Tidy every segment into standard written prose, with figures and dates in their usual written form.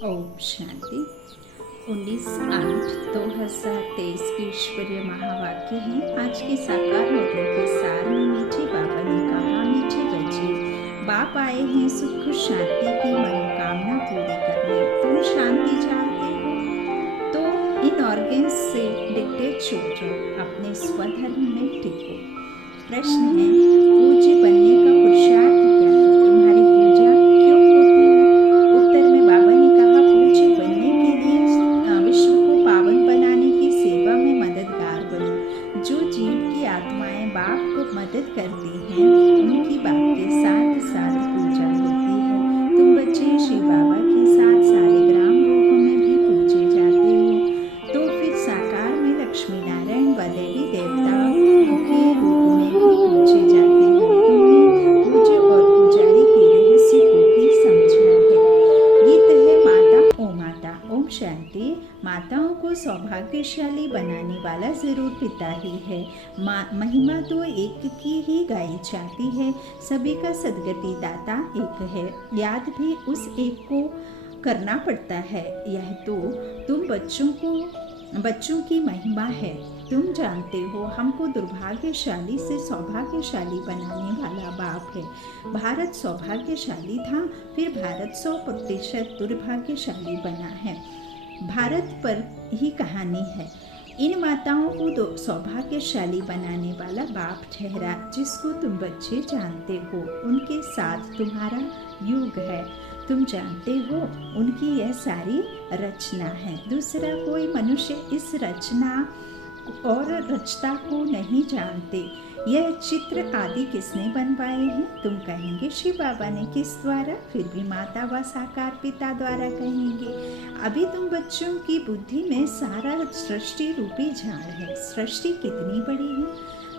ओम शांति। 19/8/2023 की ईश्वरीय महावाक्य है। आज के साकार होने के सार में मीठे बाबा ने कहा, मीठे बच्चे, बाप आए हैं सुख शांति की मनोकामना पूरी करने। तुम शांति चाहते हो तो इन ऑर्गन्स से डिक्टेट छोड़ दो, अपने स्वधर्म में टिको। प्रश्न है, पूज्य बनने का पुरुषार्थ क्या है? तुम्हारी पूजा क्यों होती है? उत्तर में बाबा ने कहा, पूज्य बनने के लिए विश्व को पावन बनाने की सेवा में मददगार बनो। जो जीव की आत्माएं बाप को मदद करती हैं, उनकी बाप के साथ साथ पूजा होती है। तुम बच्चे शिव बाबा के साथ सारे ग्राम रूपों में भी पूजे जाते हो, तो फिर साकार में लक्ष्मी नारायण व देवी देवताओं के रूप में भी पूजे जाते हो। तुमने पूज्य और पुजारी के रहस्य को भी समझा है। गीत है माता ओ माता। ओम शांति। माताओं को सौभाग्यशाली बनाने वाला जरूर पिता ही है। महिमा तो एक की ही गाई जाती है। सभी का सदगति दाता एक है, याद भी उस एक को करना पड़ता है। यह तो तुम बच्चों की महिमा है। तुम जानते हो, हमको दुर्भाग्यशाली से सौभाग्यशाली बनाने वाला बाप है। भारत सौभाग्यशाली था, फिर भारत 100% दुर्भाग्यशाली बना है। भारत पर ही कहानी है। इन माताओं को सौभाग्यशाली बनाने वाला बाप ठहरा, जिसको तुम बच्चे जानते हो। उनके साथ तुम्हारा युग है। तुम जानते हो, उनकी यह सारी रचना है। दूसरा कोई मनुष्य इस रचना और रचता को नहीं जानते। यह चित्र आदि किसने बनवाए हैं? तुम कहेंगे शिव बाबा ने। किस द्वारा? फिर भी माता व साकार पिता द्वारा कहेंगे। अभी तुम बच्चों की बुद्धि में सारा सृष्टि रूपी झाड़ है। सृष्टि कितनी बड़ी है।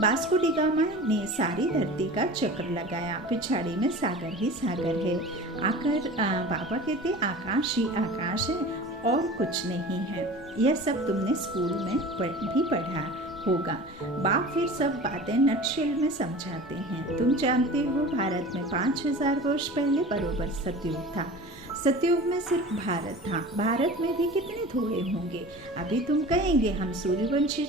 वास्को डी गामा ने सारी धरती का चक्र लगाया, पिछाड़ी में सागर ही सागर है। आकर बाबा कहते आकाश ही आकाश है और कुछ नहीं है। यह सब तुमने स्कूल में भी पढ़ा होगा। बाप फिर सब बातें नटशेल में समझाते हैं। तुम जानते हो, भारत में 5000 वर्ष पहले बरोबर सतयुग था। सतयुग में सिर्फ भारत था। भारत में भी कितने थोड़े होंगे। अभी तुम कहेंगे हम सूर्यवंशी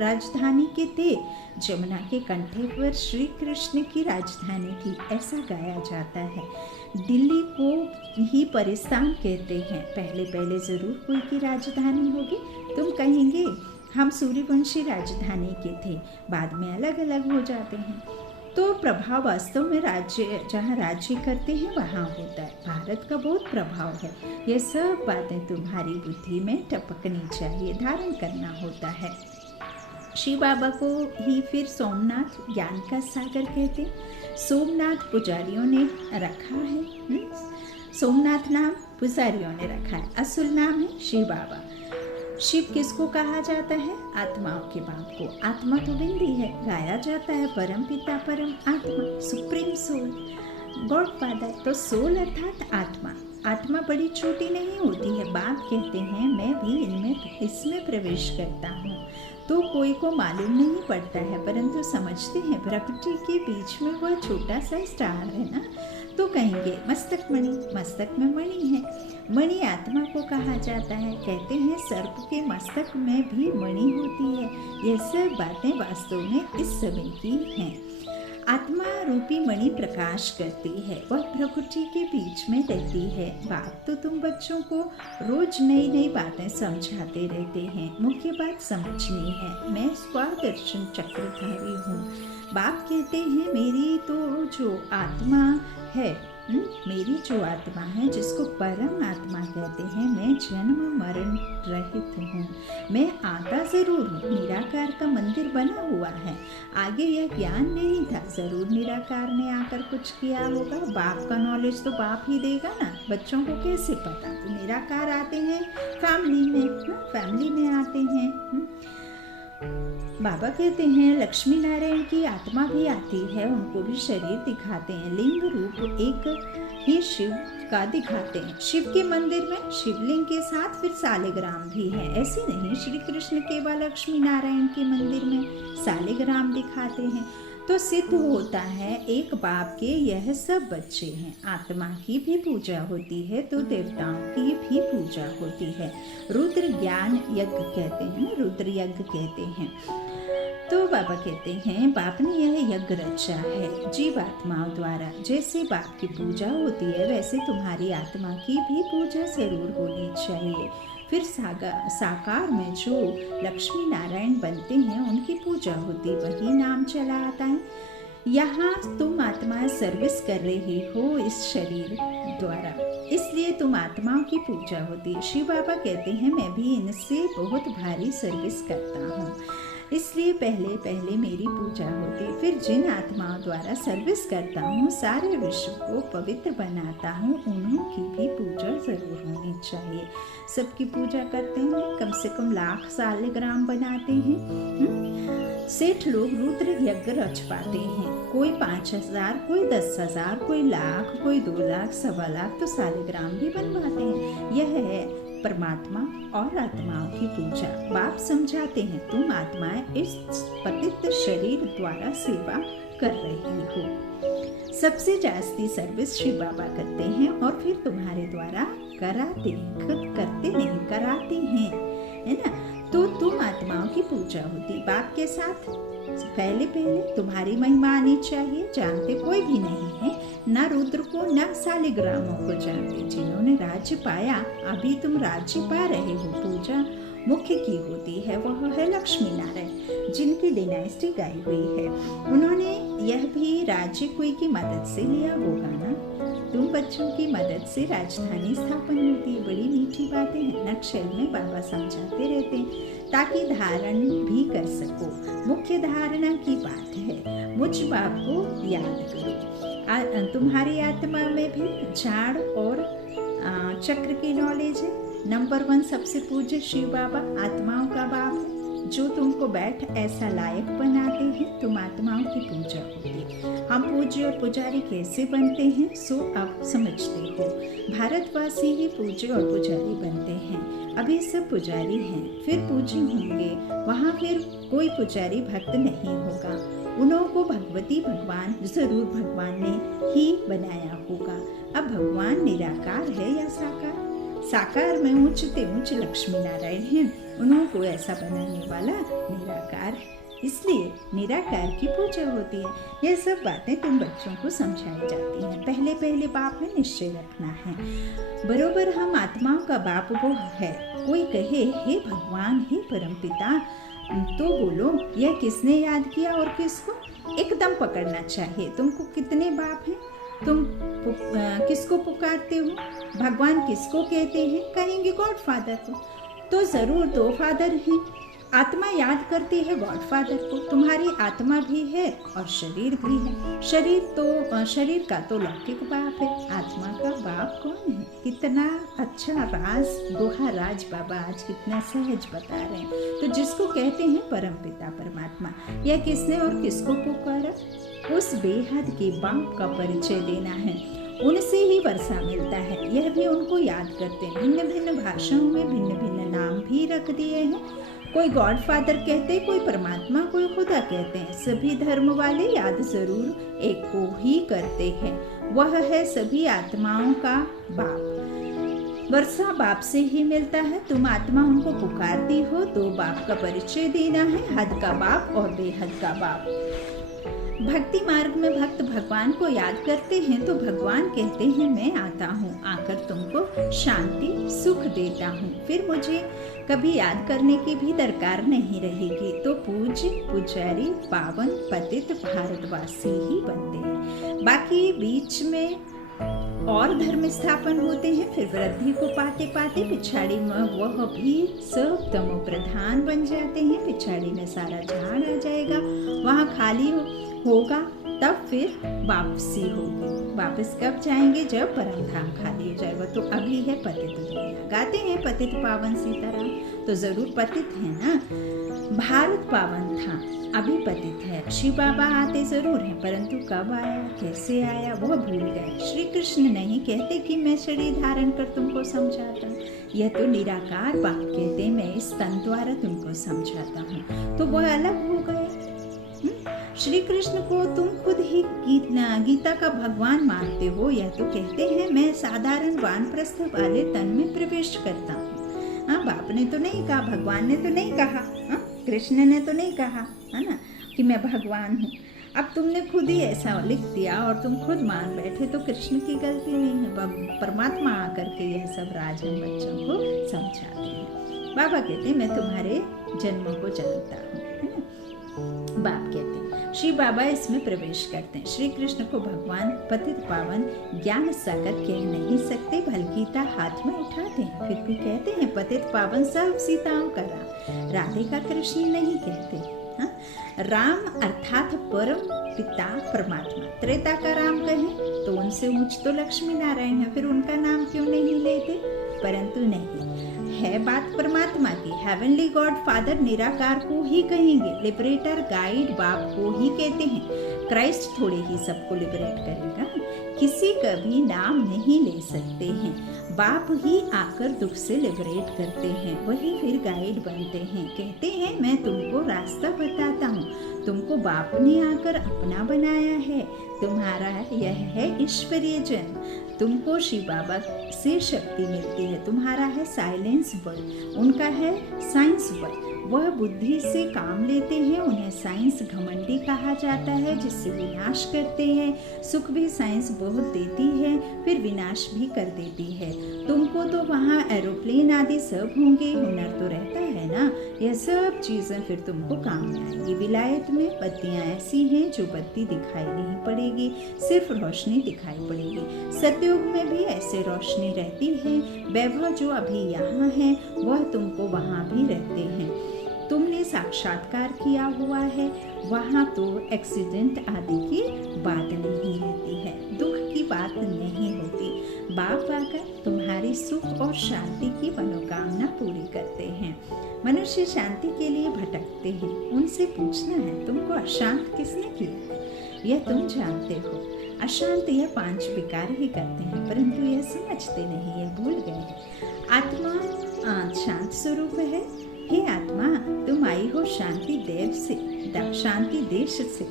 राजधानी के थे। जमुना के कंठे पर श्री कृष्ण की राजधानी थी, ऐसा गाया जाता है। दिल्ली को ही परिस्तान कहते हैं। पहले जरूर कोई की राजधानी होगी। तुम कहेंगे हम सूर्यवंशी राजधानी के थे, बाद में अलग अलग हो जाते हैं। तो प्रभाव वास्तव में जहाँ राज्य करते हैं वहाँ होता है। भारत का बहुत प्रभाव है। ये सब बातें तुम्हारी बुद्धि में टपकनी चाहिए, धारण करना होता है। शिव बाबा को ही फिर सोमनाथ ज्ञान का सागर कहते। सोमनाथ पुजारियों ने रखा है। सोमनाथ नाम पुजारियों ने रखा है, असल नाम है शिव बाबा। शिव किसको कहा जाता है? आत्माओं के बाप को। आत्मा तो बिंदी है, गाया जाता है परम पिता परम आत्मा, सुप्रीम सोल, गॉड फादर। तो सोल अर्थात आत्मा। आत्मा बड़ी छोटी नहीं होती है। बाप कहते हैं मैं भी इसमें प्रवेश करता हूँ। तो कोई को मालूम नहीं पड़ता है, परंतु समझते हैं प्रकृति के बीच में वह छोटा सा स्टार है ना। तो कहेंगे मस्तक में मणि है। मणि आत्मा को कहा जाता है। कहते हैं सर्प के मस्तक में भी मणि होती है। ये सब बातें वास्तव में इस समय की हैं। आत्मा रूपी मणि प्रकाश करती है, वह प्रकृति के बीच में रहती है। बाप तो तुम बच्चों को रोज नई बातें समझाते रहते हैं। मुख्य बात समझनी है। मैं स्वादर्शन चक्रधारी हूँ। बाप कहते हैं मेरी तो जो आत्मा है, मेरी जो आत्मा है, जिसको परम आत्मा कहते हैं, मैं जन्म मरण रहित हूँ। मैं आता जरूर हूँ। निराकार का मंदिर बना हुआ है। आगे यह ज्ञान नहीं था, जरूर निराकार ने आकर कुछ किया होगा। बाप का नॉलेज तो बाप ही देगा ना, बच्चों को कैसे पता? तो निराकार आते हैं फैमिली में आते हैं। बाबा कहते हैं लक्ष्मी नारायण की आत्मा भी आती है, उनको भी शरीर दिखाते हैं। लिंग रूप एक ही शिव का दिखाते हैं। शिव के मंदिर में शिवलिंग के साथ फिर सालिग्राम भी है। ऐसे नहीं श्री कृष्ण केवल लक्ष्मी नारायण के मंदिर में सालिग्राम दिखाते हैं। तो सिद्ध होता है एक बाप के यह सब बच्चे हैं। आत्मा की भी पूजा होती है तो देवताओं की भी पूजा होती है। रुद्र ज्ञान यज्ञ कहते हैं ना, रुद्र यज्ञ कहते हैं। तो बाबा कहते हैं बाप ने यह यज्ञ रचा है जीव आत्माओं द्वारा। जैसे बाप की पूजा होती है वैसे तुम्हारी आत्मा की भी पूजा जरूर होनी चाहिए। फिर साकार में जो लक्ष्मी नारायण बनते हैं उनकी पूजा होती, वही नाम चला आता है। यहाँ तुम आत्मा सर्विस कर रही हो इस शरीर द्वारा, इसलिए तुम आत्माओं की पूजा होती। शिव बाबा कहते हैं मैं भी इनसे बहुत भारी सर्विस करता हूँ, इसलिए पहले पहले मेरी पूजा होती। फिर जिन आत्माओं द्वारा सर्विस करता हूँ, सारे विश्व को पवित्र बनाता हूँ, उन्हों की भी पूजा जरूर होनी चाहिए। सबकी पूजा करते हैं, कम से कम लाख सालिग्राम बनाते हैं। सेठ लोग रुद्र यज्ञ रच पाते हैं, कोई 5000, कोई 10,000, कोई लाख, कोई 2 लाख, 1.25 लाख तो सालिग्राम भी बनवाते हैं। यह है परमात्मा और आत्माओं की पूजा। बाप समझाते हैं तुम आत्माएं इस पतित शरीर द्वारा सेवा कर रही हो। सबसे जास्ती सर्विस श्री बाबा करते हैं और फिर तुम्हारे द्वारा कराते हैं, खुद करते नहीं कराते हैं, है ना। तो तुम आत्माओं की पूजा होती। बाप के साथ पहले पहले तुम्हारी महिमा आनी चाहिए। जानते कोई भी नहीं है, न रुद्र को न सालिग्रामों को जानते। जिन्होंने राज्य पाया, अभी तुम राज्य पा रहे हो। पूजा मुख्य की होती है, वह है लक्ष्मी नारायण, जिनकी डिनाइस्टी गाई हुई है। उन्होंने यह भी राज्य कोई की मदद से लिया होगा ना। तुम बच्चों की मदद से राजधानी स्थापन होती है। बड़ी मीठी बातें हैं, नक्शल में बाबा समझाते रहते हैं ताकि धारण भी कर सको। मुख्य धारणा की बात है, मुझ बाप को याद करो। तुम्हारी आत्मा में भी झाड़ और चक्र की नॉलेज है। नंबर 1 सबसे पूज्य शिव बाबा आत्माओं का बाप है, जो तुमको बैठ ऐसा लायक बनाते हैं। तुम आत्माओं की पूजा होती। हम पूज्य और पुजारी कैसे बनते हैं सो अब समझते हो। भारतवासी ही पूज्य और पुजारी बनते हैं। अभी सब पुजारी हैं, फिर पूज्य होंगे। वहाँ फिर कोई पुजारी भक्त नहीं होगा। उन्हों को भगवती भगवान जरूर भगवान ने ही बनाया होगा। अब भगवान निराकार है या साकार? साकार में ऊंचते ऊंच लक्ष्मी नारायण हैं, उन्हों को ऐसा बनाने वाला निराकार है, इसलिए निराकार की पूजा होती है। यह सब बातें तुम बच्चों को समझाई जाती हैं। पहले पहले बाप में निश्चय रखना है, बरोबर हम आत्माओं का बाप वो है। कोई कहे हे भगवान, हे परमपिता, तो बोलो यह किसने याद किया और किसको? एकदम पकड़ना चाहिए। तुमको कितने बाप हैं? तुम किसको पुकारते हो? भगवान किसको कहते हैं? कहेंगे गॉड फादर को। तो जरूर 2 फादर हैं। आत्मा याद करती है गॉड फादर को। तुम्हारी आत्मा भी है और शरीर भी है। शरीर का तो लौकिक बाप है, आत्मा का बाप कौन है? कितना अच्छा राज, गुहा राज बाबा आज कितना सहज बता रहे हैं। तो जिसको कहते हैं परमपिता परमात्मा, यह किसने और किसको पुकारा? उस बेहद के बाप का परिचय देना है। उनसे ही वर्षा मिलता है, यह भी उनको याद करते हैं। भिन्न भिन्न भाषाओं में भिन्न भिन्न नाम भी रख दिए हैं। कोई गॉड फादर कहते, कोई परमात्मा, कोई खुदा कहते हैं। सभी धर्म वाले याद जरूर एक को ही करते हैं, वह है सभी आत्माओं का बाप। वर्षा बाप से ही मिलता है। तुम आत्मा उनको पुकारती हो, 2 बाप का परिचय देना है, हद का बाप और बेहद का बाप। भक्ति मार्ग में भक्त भगवान को याद करते हैं तो भगवान कहते हैं मैं आता हूँ, आकर तुमको शांति सुख देता हूँ। फिर मुझे कभी याद करने की भी दरकार नहीं रहेगी। तो पूज्य पुजारी पावन पतित भारतवासी ही बनते हैं। बाकी बीच में और धर्म स्थापन होते हैं। फिर वृद्धि को पाते पाते पिछाड़ी में वह भी सब तमो प्रधान बन जाते हैं। पिछाड़ी में सारा झाड़ आ जाएगा, वहाँ खाली होगा, तब फिर वापसी होगी। वापस कब जाएंगे? जब परम धाम खाली हो जाएगा। तो अभी है पतित दुनिया, गाते हैं पतित पावन सीताराम, तो जरूर पतित है ना। भारत पावन था, अभी पतित है। शिव बाबा आते जरूर हैं, परंतु कब आया, कैसे आया, वह भूल गए। श्री कृष्ण नहीं कहते कि मैं शरीर धारण कर तुमको समझाता हूँ। यह तो निराकार बाप कहते मैं इस तन द्वारा तुमको समझाता हूँ। तो वह अलग हो गए। श्री कृष्ण को तुम खुद ही गीता का भगवान मानते हो। यह तो कहते हैं मैं साधारण वानप्रस्थ वाले तन में प्रवेश करता हूँ। हाँ, बाप ने तो नहीं कहा, भगवान ने तो नहीं कहा, हाँ, कृष्ण ने तो नहीं कहा, है ना, कि मैं भगवान हूँ। अब तुमने खुद ही ऐसा लिख दिया और तुम खुद मान बैठे, तो कृष्ण की गलती नहीं है। परमात्मा आकर के यह सब राजन बच्चों को समझाते हैं। बाबा कहते हैं मैं तुम्हारे जन्मों को जानता हूँ, है ना। बाप कहते हैं, श्री बाबा इसमें प्रवेश करते हैं। श्री कृष्ण को भगवान पतित पावन ज्ञान सागर कह नहीं सकते, बल्कि गीता हाथ में उठाते हैं, फिर भी कहते हैं पतित पावन सब सीताओं का राम। राधे का कृष्ण नहीं कहते। हाँ? राम अर्थात परम पिता परमात्मा। त्रेता का राम कहें तो उनसे ऊंच तो लक्ष्मी नारायण है, फिर उनका नाम क्यों नहीं लेते? परंतु नहीं, है बात परमात्मा की। हेवनली गॉड फादर निराकार को ही कहेंगे, लिबरेटर गाइड बाप को ही कहते हैं। क्राइस्ट थोड़े ही सबको लिबरेट करेगा, किसी का भी नाम नहीं ले सकते हैं। बाप ही आकर दुख से लिबरेट करते हैं, वही फिर गाइड बनते हैं। कहते हैं मैं तुमको रास्ता बताता हूँ, तुमको बाप ने आकर अपना बनाया है, तुम्हारा यह है ईश्वरीय जन्म। तुमको शिव बाबा से शक्ति मिलती है, तुम्हारा है साइलेंस वर्ड, उनका है साइंस वर्ड। वह बुद्धि से काम लेते हैं, उन्हें साइंस घमंडी कहा जाता है, जिससे विनाश करते हैं। सुख भी साइंस बहुत देती है, फिर विनाश भी कर देती है। तुमको तो वहाँ एरोप्लेन आदि सब होंगे, हुनर तो रहता है ना, यह सब चीज़ें फिर तुमको काम में आएंगी। विलायत में बत्तियाँ ऐसी हैं जो बत्ती दिखाई नहीं पड़ेगी, सिर्फ रोशनी दिखाई पड़ेगी। सतयुग में भी ऐसे रोशनी रहती है। वैभव जो अभी यहाँ है वह तुमको वहाँ भी रहते हैं। तुमने साक्षात्कार किया हुआ है, वहाँ तो एक्सीडेंट आदि की बात नहीं रहती है, दुख की बात नहीं होती। बाप आकर तुम्हारी सुख और शांति की मनोकामना पूरी करते हैं। मनुष्य शांति के लिए भटकते हैं, उनसे पूछना है तुमको अशांत किसने किया है? यह तुम जानते हो। अशांत यह 5 विकार ही करते हैं, परंतु यह समझते नहीं, यह भूल गए हैं। आत्मा शांत स्वरूप है। हे आत्मा, तुम आई हो शांति देव से, शांति देश से,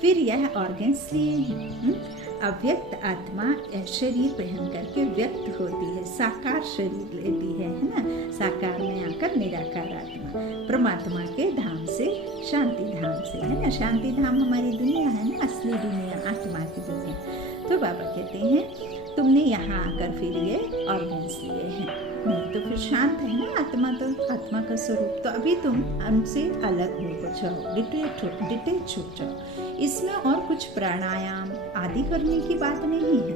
फिर यह ऑर्गन्स लिए हैं। अव्यक्त आत्मा शरीर पहन करके व्यक्त होती है, साकार शरीर लेती है ना। साकार में आकर निराकार आत्मा परमात्मा के धाम से, शांति धाम से, है ना। शांति धाम हमारी दुनिया है ना, असली दुनिया, आत्मा की दुनिया। तो बाबा कहते हैं तुमने यहाँ आकर फिर ये ऑर्गन्स लिए हैं, नहीं तो फिर शांत है ना आत्मा, तो आत्मा का स्वरूप। तो अभी तुम उनसे अलग हो जाओ, डिटेच हो जाओ। इसमें और कुछ प्राणायाम आदि करने की बात नहीं है।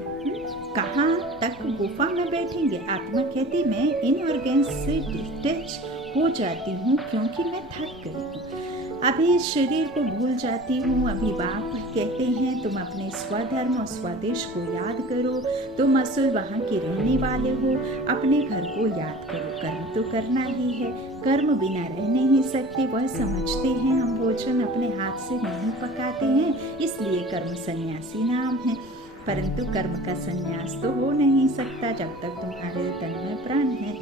कहाँ तक गुफा में बैठेंगे? आत्मा कहती मैं इन ऑर्गन्स से डिटेच हो जाती हूँ, क्योंकि मैं थक गई हूँ, अभी इस शरीर को भूल जाती हूँ। अभी बाप कहते हैं तुम अपने स्वधर्म और स्वदेश को याद करो, तुम असल वहाँ के रहने वाले हो, अपने घर को याद करो। कर्म तो करना ही है, कर्म बिना रह नहीं सकते, वह समझते हैं। हम भोजन अपने हाथ से नहीं पकाते हैं, इसलिए कर्म सन्यासी नाम है। परंतु कर्म का संन्यास तो हो नहीं सकता जब तक तुम्हारे तन में प्राण है,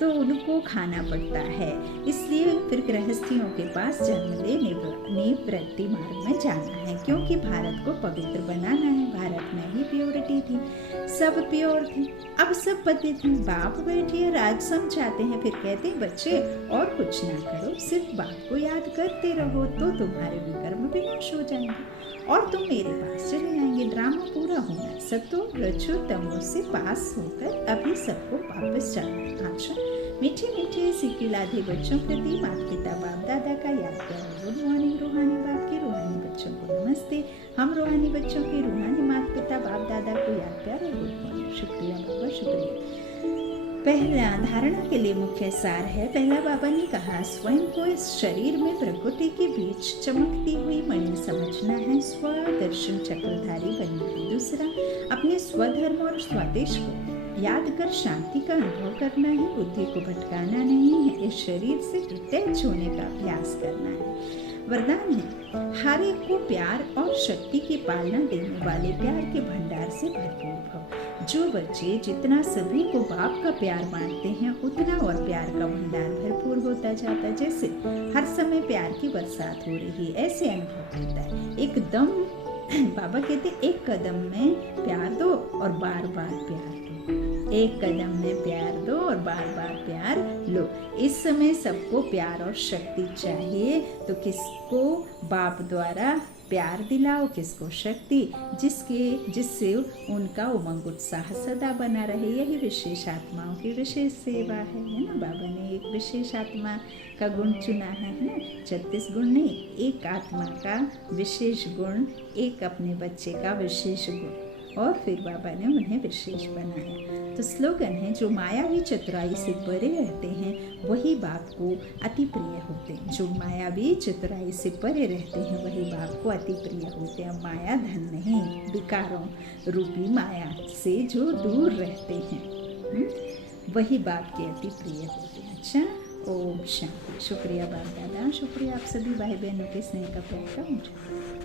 तो उनको खाना पड़ता है। इसलिए फिर गृहस्थियों के पास जन्म ले निवृत्ति मार्ग में जाना है, क्योंकि भारत को पवित्र बनाना है। भारत में ही प्योरिटी थी, सब प्योर थे, अब सब पतित हैं। बाप बैठिए राज समझाते हैं, फिर कहते हैं बच्चे और कुछ ना करो, सिर्फ बाप को याद करते रहो, तो तुम्हारे विकर्म विनाश हो जाएंगे और तुम मेरे पास चले आएंगे। ड्रामा पूरा होना, सतो रजो तमो से पास होकर अभी सबको वापस जाना। अच्छा, मीठे मीठे सिकिलाधे बच्चों प्रति माता पिता बाप दादा का याद करो। गुड मॉर्निंग रूहानी बाप के रूहानी बच्चों को नमस्ते। हम रूहानी बच्चों के रूहानी माता पिता बाप दादा को याद प्यार और गुड मॉर्निंग। शुक्रिया बाबा, शुक्रिया। पहला धारणा के लिए मुख्य सार है। पहला बाबा ने कहा स्वयं को इस शरीर में प्रकृति के बीच चमकती हुई मणि समझना है, स्वदर्शन चक्रधारी बनना है। दूसरा, अपने स्वधर्म और स्वदेश को याद कर शांति का अनुभव करना है, बुद्धि को भटकाना नहीं है, इस शरीर से डिटैच होने का अभ्यास करना है। वरदान है हर एक को प्यार और शक्ति की पालना देने वाले प्यार के भंडार से भरपूर भव। जो बच्चे जितना सभी को बाप का प्यार बांटते हैं उतना और प्यार का भंडार भरपूर होता जाता है। जैसे हर समय प्यार की बरसात हो रही है, ऐसे अनुभव होता है। एकदम बाबा कहते एक कदम में प्यार दो और बार बार प्यार दो, एक कदम में प्यार दो और बार बार प्यार लो। इस समय सबको प्यार और शक्ति चाहिए, तो किसको बाप द्वारा प्यार दिलाओ, किसको शक्ति, जिससे उनका उमंग उत्साह सदा बना रहे। यही विशेष आत्माओं की विशेष सेवा है ना। बाबा ने एक विशेष आत्मा का गुण चुना है ना, 36 गुण नहीं, एक आत्मा का विशेष गुण, एक अपने बच्चे का विशेष गुण, और फिर बाबा ने उन्हें विशेष बनाया। तो स्लोगन है, जो मायावी चतुराई से परे रहते हैं वही बाप को अति प्रिय होते हैं। जो मायावी चतुराई से परे रहते हैं वही बाप को अति प्रिय होते हैं। माया धन नहीं, विकारों रूपी माया से जो दूर रहते हैं वही बाप के अति प्रिय होते हैं। अच्छा, ओम शांति। शुक्रिया बाप दादा, शुक्रिया आप सभी भाई बहनों के स्नेह का प्यार का।